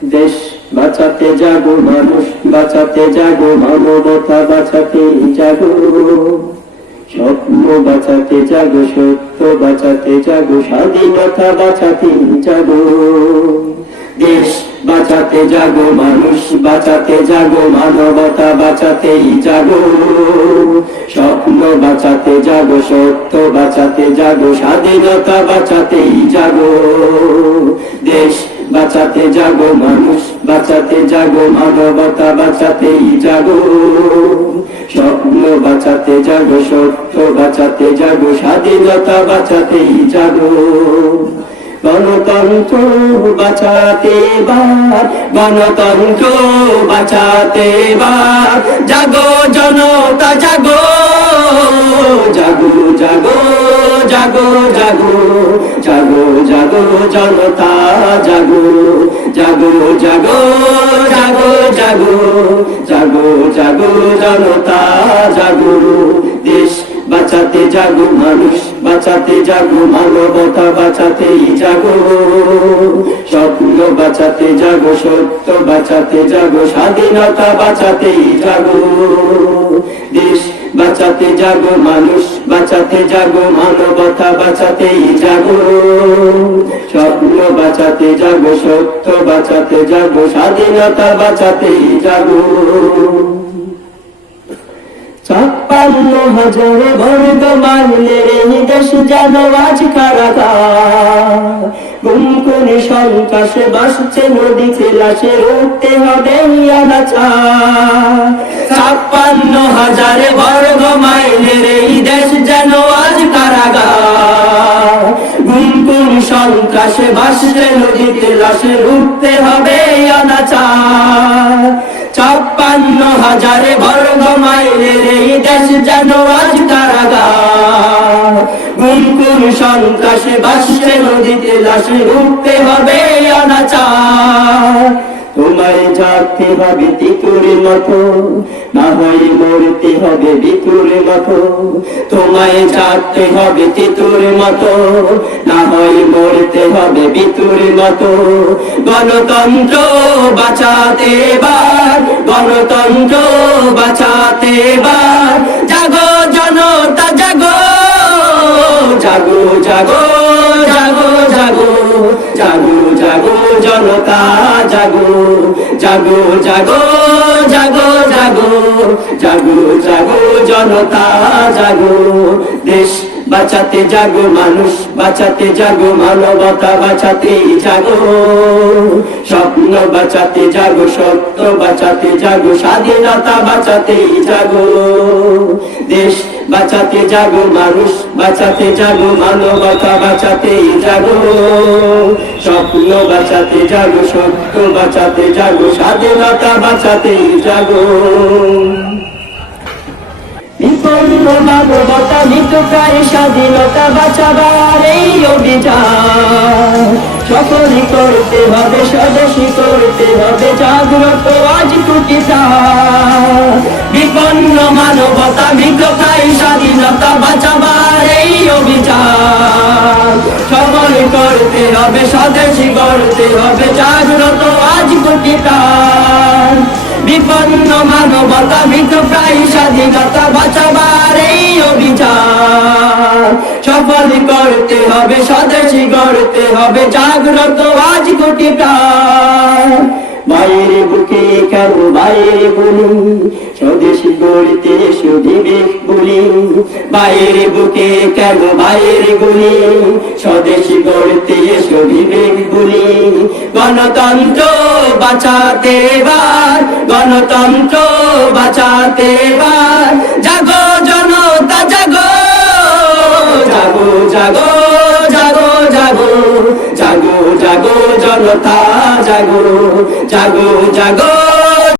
দেশ বাঁচাতে জাগো মানুষ, বাঁচাতে জাগো মানবতা, বাঁচাতে জাগো স্বপ্ন বাঁচাতে জাগো সত্য বাঁচাতে জাগো স্বাধীনতা বাঁচাতে জাগো দেশ বাঁচাতে জাগো মানুষ বাঁচাতে জাগো মানবতা বাঁচাতেই জাগো স্বপ্ন বাঁচাতে জাগো সত্য বাঁচাতে জাগো স্বাধীনতা বাঁচাতেই জাগো দেশ বাঁচাতে জাগো মানুষ, বাঁচাতে জাগো মানবতা বাঁচাতেই জাগো স্বপ্ন, বাঁচাতে জাগো সত্য, বাঁচাতে জাগো স্বাধীনতা বাঁচাতেই জাগো গণতন্ত্র, বাঁচাতে বার গণতন্ত্র, বাঁচাতে বার জাগো জনতা, জাগো জাগো জাগো জাগো জাগো জাগো জাগো জনতা জাগো জাগো জাগো জাগো জাগো জাগো জাগো জনতা জাগো দেশ বাঁচাতে জাগো মানুষ বাঁচাতে জাগো মানবতা বাঁচাতেই জাগো স্বপ্ন বাঁচাতে জাগো সত্য বাঁচাতে জাগো স্বাধীনতা বাঁচাতেই জাগো বাঁচাতে জাগো মানুষ, বাঁচাতে জাগো মানবতা, বাঁচাতেই জাগো। স্বপ্ন বাঁচাতে জাগো, সত্য বাঁচাতে জাগো, স্বাধীনতা বাঁচাতেই জাগো। ছাপ্পান্ন হাজার মাইলের এই দেশ যেন আজ কারাগার। গুম করে সন্ত্রাসে বাসছে নদীতে লাশে উঠতে হবে ছাপ্পান্ন হাজার লাশে উঠতে হবে অনাচার। ছাপ্পান্ন হাজারে বর্গ মাইলের এই দেশ যেন আজ কারাগার। গুম সন্ত্রাসে বাসছে নদীতে, লাশে উঠতে হবে অনাচার। তোমায় জাগতে হবে তিতুরের মতো, না হয় মরতে হবে বিতুরের মতো। তোমায় জাগতে হবে তিতুরের মতো, না হয় মরতে হবে বিতুরের মতো। গণতন্ত্র বাঁচাতে বার গণতন্ত্র বাঁচাতে বার জাগো জনতা, জাগো জাগো জাগো। জনতা, জাগো জাগো জাগো জাগো জাগো জাগো জাগো জনতা, জাগো। দেশ বাঁচাতে জাগো, মানুষ বাঁচাতে জাগো, মানবতা বাঁচাতে জাগো। স্বপ্ন বাঁচাতে জাগো, সত্য বাঁচাতে জাগো, স্বাধীনতা বাঁচাতে জাগো। দেশ বাঁচাতে জাগো, মানুষ বাঁচাতে জাগো, মানবতা বাঁচাতে জাগো। স্বপ্ন বাঁচাতে জাগো, সত্য বাঁচাতে জাগো, স্বাধীনতা বাঁচাতে জাগো। বিপন্ন মানবতা মৃত্যুকায় স্বাধীনতা বাঁচাবার এই অভিযান সকলই করতে হবে স্বদেশী করতে হবে জাগ্রত আজ কুটি বিপন্ন মানবতা মৃত্যুকায় স্বাধীনতা বাঁচাবার এই অভিযান সকল করতে হবে স্বদেশী করতে হবে জাগ্রত আজ কুটি বিপন্ন মানবতা, মৃত প্রায় স্বাধীনতা বাঁচাবার এই অভিযান। সফল করতে হবে, স্বদেশী গড়তে হবে, জাগ্রত আজ কোটি প্রাণ। বাইরে বুকে কেন বাইরে বলি? স্বদেশী গড়তে বলি। বুকে স্বদেশী গড়তে বলি। গণতন্ত্র বাঁচাতে বার গণতন্ত্র বাঁচাতে বার জাগো জনতা, জাগো। জাগো জাগো। জাগো জাগো জনতা জাগো জাগো জাগো।